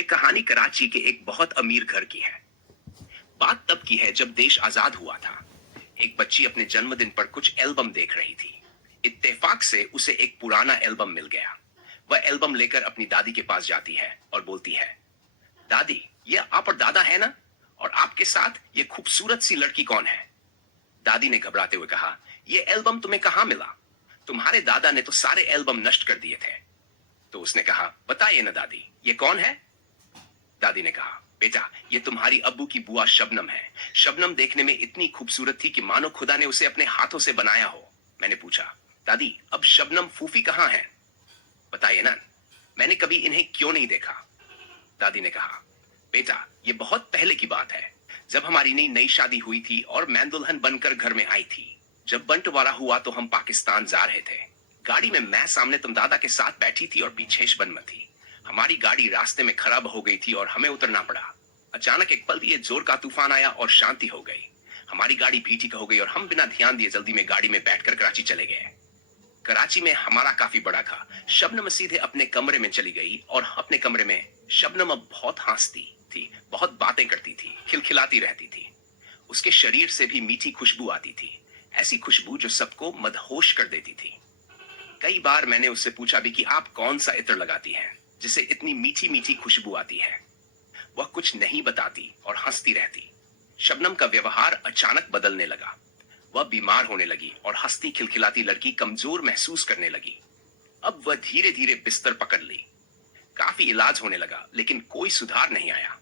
ये कहानी कराची के एक बहुत अमीर घर की है। बात तब की है जब देश आजाद हुआ था। एक बच्ची अपने जन्मदिन पर कुछ एल्बम देख रही थी। इत्तेफाक से उसे एक पुराना एल्बम मिल गया। वह एल्बम लेकर अपनी दादी के पास जाती है और बोलती है, दादी, ये आप और दादा है ना? और आपके साथ ये खूबसूरत सी लड़की कौन है? दादी ने घबराते हुए कहा, ये एल्बम तुम्हें कहाँ मिला? तुम्हारे दादा ने तो सारे एल्बम नष्ट कर दिए थे। तो उसने कहा, बताइए ना दादी, ये कौन है? दादी ने कहा, बेटा, ये तुम्हारी अब्बू की बुआ शबनम है। शबनम देखने में इतनी खूबसूरत थी कि मानो खुदा ने उसे अपने हाथों से बनाया हो। मैंने पूछा, दादी, अब शबनम फूफी कहाँ है? बताइए ना, मैंने कभी इन्हें क्यों नहीं देखा? दादी ने कहा, बेटा, ये बहुत पहले की बात है, जब हमारी नई नई शादी हुई थी और मैं दुल्हन बनकर घर में आई थी। जब बंटवारा हुआ तो हम पाकिस्तान जा रहे थे। गाड़ी में मैं सामने तुम दादा के साथ बैठी थी और पीछे शबनम थी। हमारी गाड़ी रास्ते में खराब हो गई थी और हमें उतरना पड़ा। अचानक एक पल दिए जोर का तूफान आया और शांति हो गई। हमारी गाड़ी भी ठीक हो गई और हम बिना ध्यान दिए जल्दी में गाड़ी में बैठकर कराची चले गए। कराची में हमारा काफी बड़ा था। शबनम सीधे अपने कमरे में चली गई और अपने कमरे में शबनम अब बहुत हंसती थी, बहुत बातें करती थी, खिलखिलाती रहती थी। उसके शरीर से भी मीठी खुशबू आती थी, ऐसी खुशबू जो सबको मदहोश कर देती थी। कई बार मैंने उससे पूछा भी कि आप कौन सा इत्र लगाती हैं जिसे इतनी मीठी मीठी खुशबू आती है। वह कुछ नहीं बताती और हंसती रहती। शबनम का व्यवहार अचानक बदलने लगा। वह बीमार होने लगी और हंसती खिलखिलाती लड़की कमजोर महसूस करने लगी। अब वह धीरे धीरे बिस्तर पकड़ ली। काफी इलाज होने लगा लेकिन कोई सुधार नहीं आया।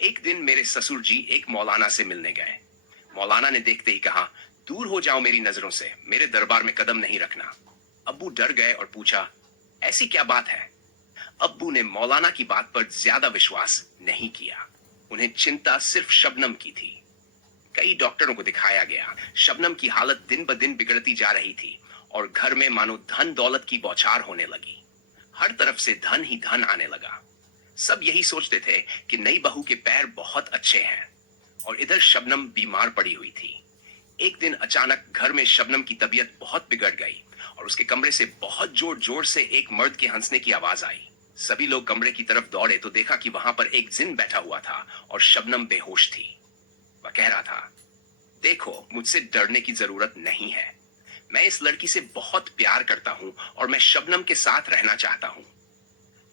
एक दिन मेरे ससुर जी एक मौलाना से मिलने गए। मौलाना ने देखते ही कहा, दूर हो जाओ मेरी नजरों से, मेरे दरबार में कदम नहीं रखना। अब्बू डर गए और पूछा, ऐसी क्या बात है? अब्बू ने मौलाना की बात पर ज्यादा विश्वास नहीं किया। उन्हें चिंता सिर्फ शबनम की थी। कई डॉक्टरों को दिखाया गया। शबनम की हालत दिन ब दिन बिगड़ती जा रही थी और घर में मानो धन दौलत की बौछार होने लगी। हर तरफ से धन ही धन आने लगा। सब यही सोचते थे कि नई बहू के पैर बहुत अच्छे हैं और इधर शबनम बीमार पड़ी हुई थी। एक दिन अचानक घर में शबनम की तबीयत बहुत बिगड़ गई और उसके कमरे से बहुत जोर जोर से एक मर्द के हंसने की आवाज आई। सभी लोग कमरे की तरफ दौड़े तो देखा कि वहां पर एक जिन बैठा हुआ था और शबनम बेहोश थी। वह कह रहा था, देखो, मुझसे डरने की जरूरत नहीं है। मैं इस लड़की से बहुत प्यार करता हूं और मैं शबनम के साथ रहना चाहता हूं।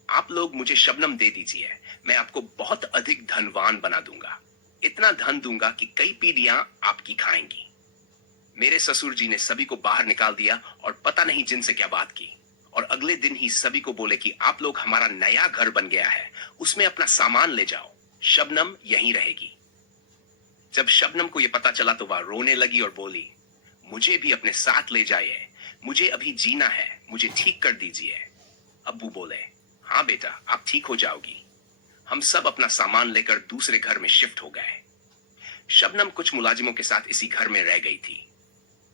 आप लोग मुझे शबनम दे दीजिए, मैं आपको बहुत अधिक धनवान बना दूंगा। इतना धन दूंगा कि कई पीढ़ियां आपकी खाएंगी। मेरे ससुर जी ने सभी को बाहर निकाल दिया और पता नहीं जिन से क्या बात की। और अगले दिन ही सभी को बोले कि आप लोग, हमारा नया घर बन गया है, उसमें अपना सामान ले जाओ, शबनम यहीं रहेगी। जब शबनम को यह पता चला तो वह रोने लगी और बोली, मुझे भी अपने साथ ले जाइए, मुझे अभी जीना है, मुझे ठीक कर दीजिए। अब्बू बोले, हाँ बेटा, आप ठीक हो जाओगी। हम सब अपना सामान लेकर दूसरे घर में शिफ्ट हो गए। शबनम कुछ मुलाजिमों के साथ इसी घर में रह गई थी।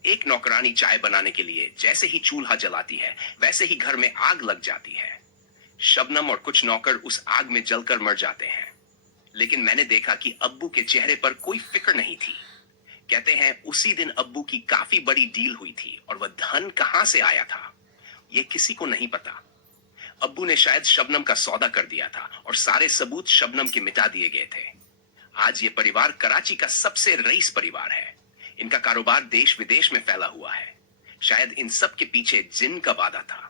एक नौकरानी चाय बनाने के लिए जैसे ही चूल्हा जलाती है वैसे ही घर में आग लग जाती है। शबनम और कुछ नौकर उस आग में जलकर मर जाते हैं। लेकिन मैंने देखा कि अब्बू के चेहरे पर कोई फिक्र नहीं थी। कहते हैं उसी दिन अब्बू की काफी बड़ी डील हुई थी और वह धन कहां से आया था यह किसी को नहीं पता। अब्बू ने शायद शबनम का सौदा कर दिया था और सारे सबूत शबनम के मिटा दिए गए थे। आज ये परिवार कराची का सबसे रईस परिवार है। इनका कारोबार देश विदेश में फैला हुआ है। शायद इन सब के पीछे जिन का वादा था।